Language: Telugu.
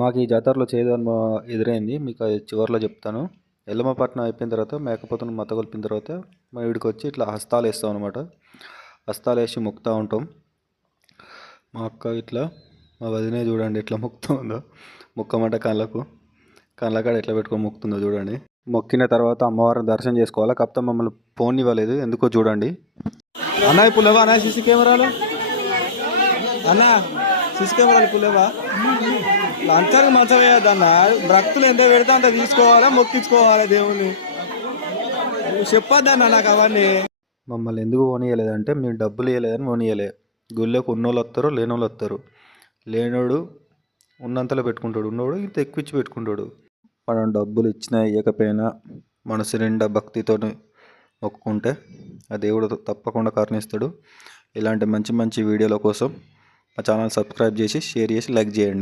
మాకు ఈ జాతరలో చేదు అనుభవం ఎదురైంది. మీకు అది చివరిలో చెప్తాను. ఎల్లమ్మపట్నం అయిపోయిన తర్వాత మేకపోతును మత్తగొల్పిన తర్వాత మా వీడికి వచ్చి ఇట్లా హస్తాలు వేస్తాం అనమాట. హస్తాలు వేసి మొక్కుతూ ఉంటాం. మా అక్క ఇట్లా మా వదినే చూడండి ఎట్లా మొక్కుతూ ఉందో. మొక్కమంట కళ్ళకాడ ఎట్లా పెట్టుకొని మొక్కుతుందో చూడండి. మొక్కిన తర్వాత అమ్మవారిని దర్శనం చేసుకోవాలి. కాకపోతే మమ్మల్ని ఫోన్ ఇవ్వలేదు, ఎందుకో చూడండి. అన్న ఇప్పుడు లేవా అన్న సీసీ కెమెరాలు? అన్న సీసీ కెమెరాలు ఇప్పుడు లేవా? లంచానికి మంచం వేయద్దన్న. భక్తులు ఎంత పెడితే అంత తీసుకోవాలా, మొక్కించుకోవాలి దేవుని. చెప్పొద్దన్న నాకు అవన్నీ. మమ్మల్ని ఎందుకు పోనీయలేదంటే మేము డబ్బులు ఇవ్వలేదని పోనీయలే. గుళ్ళోకి ఉన్నోళ్ళు వస్తారు, లేనోళ్ళు వస్తారు. లేనోడు ఉన్నంతలో పెట్టుకుంటాడు, ఉన్నోడు ఇంత ఎక్కువ ఇచ్చి పెట్టుకుంటాడు. మనం డబ్బులు ఇచ్చినా ఇవ్వకపోయినా మనసు నిండా భక్తితో మొక్కుకుంటే ఆ దేవుడు తప్పకుండా కరుణిస్తాడు. ఇలాంటి మంచి మంచి వీడియోల కోసం మా ఛానల్ సబ్స్క్రైబ్ చేసి షేర్ చేసి లైక్ చేయండి.